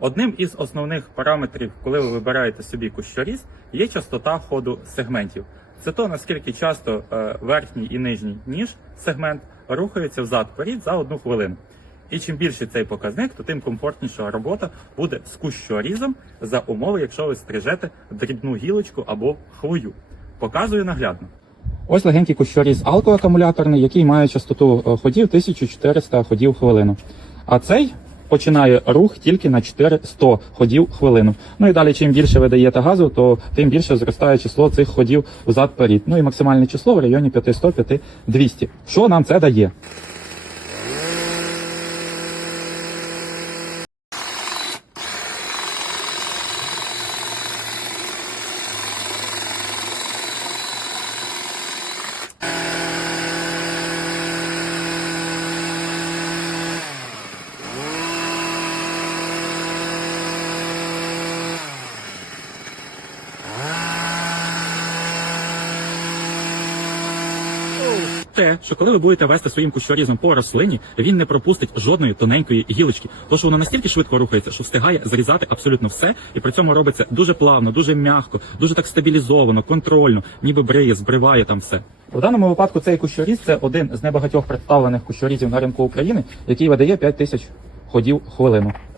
Одним із основних параметрів, коли ви вибираєте собі кущоріз, є частота ходу сегментів. Це то, наскільки часто е, верхній і нижній ніж сегмент рухаються взад-вперед за одну хвилину. І чим більше цей показник, то тим комфортніша робота буде з кущорізом за умови, якщо ви стрижете дрібну гілочку або хвою. Показую наглядно. Ось легенький кущоріз алкоакумуляторний, який має частоту е, ходів 1400 ходів хвилину. А цей починає рух тільки на 400 ходів хвилину. Ну і далі, чим більше ви даєте газу, то тим більше зростає число цих ходів взад-перед. Ну і максимальне число в районі 500-5200. Що нам це дає? Те, що коли ви будете вести своїм кущорізом по рослині, він не пропустить жодної тоненької гілочки. Тож воно настільки швидко рухається, що встигає зрізати абсолютно все, і при цьому робиться дуже плавно, дуже м'яко, дуже так стабілізовано, контрольно, ніби бриє, збриває там все. У даному випадку цей кущоріз це один з небагатьох представлених кущорізів на ринку України, який видає 5 тисяч ходів хвилину.